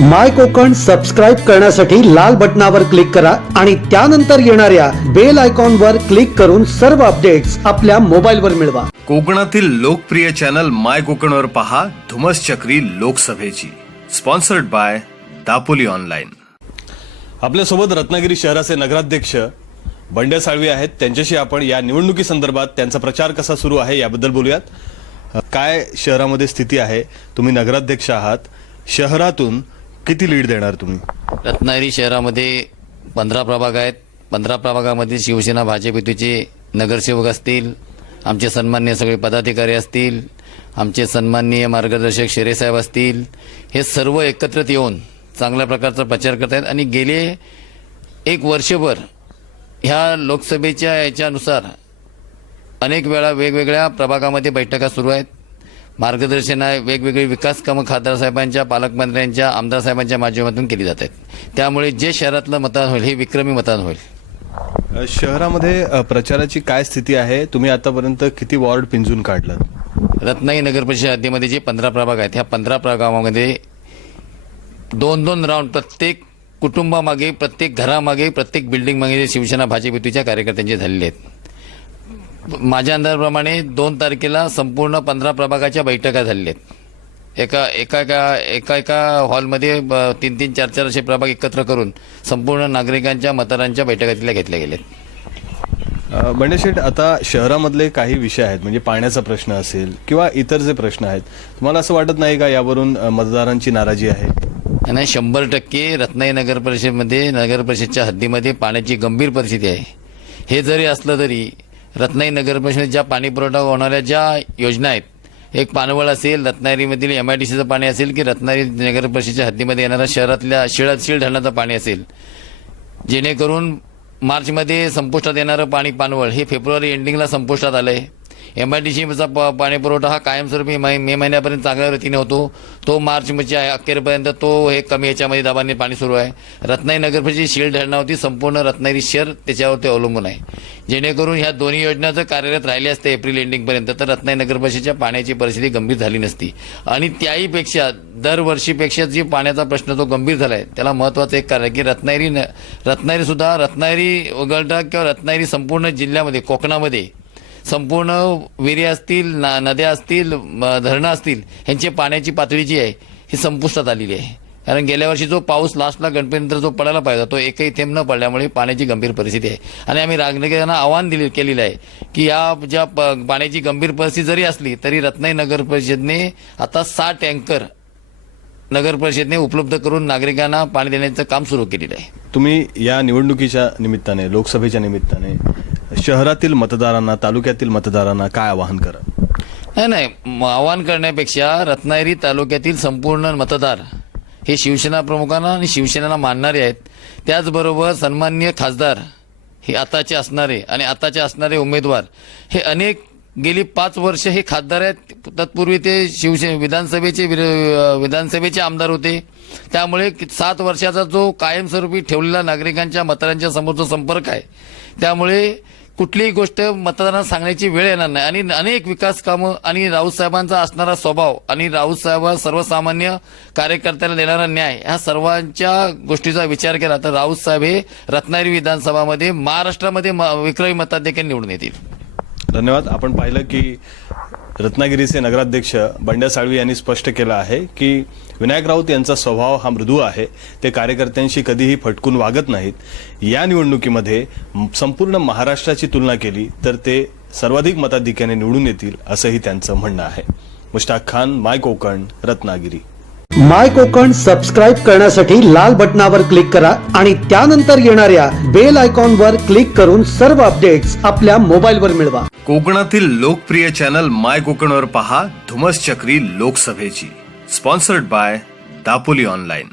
माय Konkan subscribe करण्यासाठी लाल बटनावर क्लिक करा आणि त्यानंतर येणाऱ्या बेल आयकॉनवर क्लिक करून सर्व अपडेट्स आपल्या मोबाईलवर मिळवा. कोकणातील लोकप्रिय चॅनल माय कोकणवर पहा धुमस चक्री लोकसभेची. स्पॉन्सर्ड बाय दापोली ऑनलाईन आपल्यासोबत रत्नागिरी शहराचे नगराध्यक्ष बंड्या साळवी आहेत. त्यांच्याशी आपण या निवडणुकी संदर्भात त्यांचा प्रचार कसा सुरू आहे याबद्दल बोलूयात. काय शहरामध्ये स्थिती आहे? तुम्ही नगराध्यक्ष आहात. शहरातून किती लीड देणार तुम्ही? रत्नागिरी शहरामध्ये पंधरा प्रभाग आहेत. पंधरा प्रभागामध्ये शिवसेना भाजप युतीचे नगरसेवक असतील. आमचे सन्मान्य सगळे पदाधिकारी असतील. आमचे सन्माननीय मार्गदर्शक शेरेसाहेब असतील. हे सर्व एकत्रित येऊन चांगल्या प्रकारचा प्रचार करत आहेत. आणि गेले एक वर्षभर ह्या लोकसभेच्या याच्यानुसार अनेक वेळा वेगवेगळ्या प्रभागामध्ये बैठका सुरू आहेत. मार्गदर्शन वेगवेगळी विकास कामं खासदार साहेबांच्या पालकमंत्र्यांच्या आमदार साहेबांच्या माध्यमातून केली जात आहेत. त्यामुळे जे शहरातलं मतदान होईल हे विक्रमी मतदान होईल. शहरामध्ये प्रचाराची काय स्थिती आहे? तुम्ही आतापर्यंत किती वॉर्ड पिंजून काढलात? रत्नागिरी नगर परिषद हद्दीमध्ये जे पंधरा प्रभाग आहेत ह्या पंधरा प्रभागामध्ये दोन दोन राऊंड प्रत्येक कुटुंबामागे प्रत्येक घरामागे प्रत्येक बिल्डिंगमागे शिवसेना भाजप युतीच्या कार्यकर्त्यांचे झालेले आहेत. माझ्या अंदाजाप्रमाणे दोन तारखेला संपूर्ण पंधरा प्रभागाच्या बैठका झालेल्या आहेत. एका एका एका एका एका हॉलमध्ये तीन तीन चार चार असे प्रभाग एकत्र करून संपूर्ण नागरिकांच्या मतदारांच्या बैठका तिथल्या घेतल्या गेल्या बंडेशेठ आता शहरामधले काही विषय आहेत म्हणजे पाण्याचा प्रश्न असेल किंवा इतर जे प्रश्न आहेत तुम्हाला असं वाटत नाही का यावरून मतदारांची नाराजी आहे? नाही शंभर टक्के रत्नागिरी नगर परिषदमध्ये नगर परिषदच्या हद्दीमध्ये पाण्याची गंभीर परिस्थिती आहे. हे जरी असलं तरी रत्नागिरी नगर परिषदेत ज्या पाणी पुरवठा होणाऱ्या ज्या योजना आहेत एक पानवळ असेल रत्नागिरीमधील एम आय डी सीचं पाणी असेल की रत्नागिरी नगर परिषदेच्या हद्दीमध्ये येणाऱ्या शहरातल्या शिळात धरणाचं पाणी असेल जेणेकरून मार्चमध्ये संपुष्टात येणारं पाणी पानवळ हे फेब्रुवारी एंडिंगला संपुष्टात आलं आहे एम आय डी सीचा पाणी पुरवठा हा कायमस्वरूपी मै- मे महिन्यापर्यंत चांगल्या रीतीने होतो. तो मार्चच्या अखेरपर्यंत तो हे कमी याच्यामध्ये दाबाने पाणी सुरू आहे. रत्नागिरी नगरपरिषदेची शीळ धरणावरती संपूर्ण रत्नागिरी शहर त्याच्यावरती अवलंबून आहे. जेणेकरून ह्या दोन्ही योजनाचं कार्यरत राहिले असते एप्रिल एंडिंगपर्यंत तर रत्नागिरी नगरपरिषदेच्या पाण्याची परिस्थिती गंभीर झाली नसती. आणि त्याहीपेक्षा दरवर्षीपेक्षा जी पाण्याचा प्रश्न तो गंभीर झालाय त्याला महत्वाचं एक कारण आहे की रत्नागिरी न- रत्नागिरी सुद्धा रत्नागिरी वगळता किंवा रत्नागिरी संपूर्ण जिल्ह्यामध्ये कोकणामध्ये संपूर्ण विहिरी असतील ना- नद्या असतील म, धरणं असतील यांची पाण्याची पातळी जी आहे ही संपुष्टात आलेली आहे. कारण गेल्या वर्षी जो पाऊस लास्टला गणपतीनंतर जो पडायला पाहिजे तो एकही थेंब न पडल्यामुळे पाण्याची गंभीर परिस्थिती आहे. आणि आम्ही राजनगरांना आव्हान दिले केलेलं आहे की या ज्या प- पाण्याची गंभीर परिस्थिती जरी असली तरी रत्नाई नगर परिषदने आता सहा टँकर नगर परिषदने उपलब्ध करून नागरिकांना पाणी देण्याचं काम सुरू केलेलं आहे. तुम्ही या निवडणुकीच्या निमित्ताने लोकसभेच्या निमित्ताने शहरातील मतदारांना तालुक्यातील मतदारांना काय आवाहन करा? नाही नाही. म- आवाहन करण्यापेक्षा रत्नागिरी तालुक्यातील संपूर्ण मतदार हे शिवसेना प्रमुखांना आणि शिवसेनेला मानणारे आहेत. त्याचबरोबर सन्मान्य खासदार हे आताचे असणारे आणि आताचे असणारे उमेदवार हे अनेक गेली पाच वर्ष हे खासदार आहेत. तत्पूर्वी ते शिवसे विधानसभेचे विर- विधानसभेचे आमदार होते. त्यामुळे सात वर्षाचा जो कायमस्वरूपी ठेवलेला नागरिकांच्या मतदारांच्या समोरचा संपर्क आहे त्यामुळे कुठलीही गोष्ट मतदारांना सांगण्याची वेळ येणार नाही. आणि अनेक विकास कामं आणि राऊत साहेबांचा असणारा स्वभाव आणि राऊत साहेब सर्वसामान्य कार्यकर्त्याला देणारा न्याय ह्या सर्वांच्या गोष्टीचा विचार केला तर राऊत साहेब हे रत्नागिरी विधानसभामध्ये महाराष्ट्रामध्ये म- विक्रमी मताधिक्याने निवडून येतील. धन्यवाद. आपण पाहिलं की रत्नागिरीचे नगराध्यक्ष बंड्या साळवी यांनी स्पष्ट केलं आहे की विनायक राऊत यांचा स्वभाव हा मृदू आहे. ते कार्यकर्त्यांशी कधीही फटकून वागत नाहीत. या निवडणुकीमध्ये संपूर्ण महाराष्ट्राची तुलना केली तर ते सर्वाधिक मताधिक्याने निवडून येतील असंही त्यांचं म्हणणं आहे. Mushtaq Khan my Konkan Ratnagiri. My Konkan subscribe करण्यासाठी लाल बटनावर क्लिक करा आणि त्यानंतर येणाऱ्या बेल आयकॉनवर क्लिक करून सर्व अपडेट्स आपल्या मोबाईलवर मिळवा. कोकणातील लोकप्रिय चॅनल माय कोकणवर पहा धुमस चक्री लोकसभेची. Sponsored by Dapoli online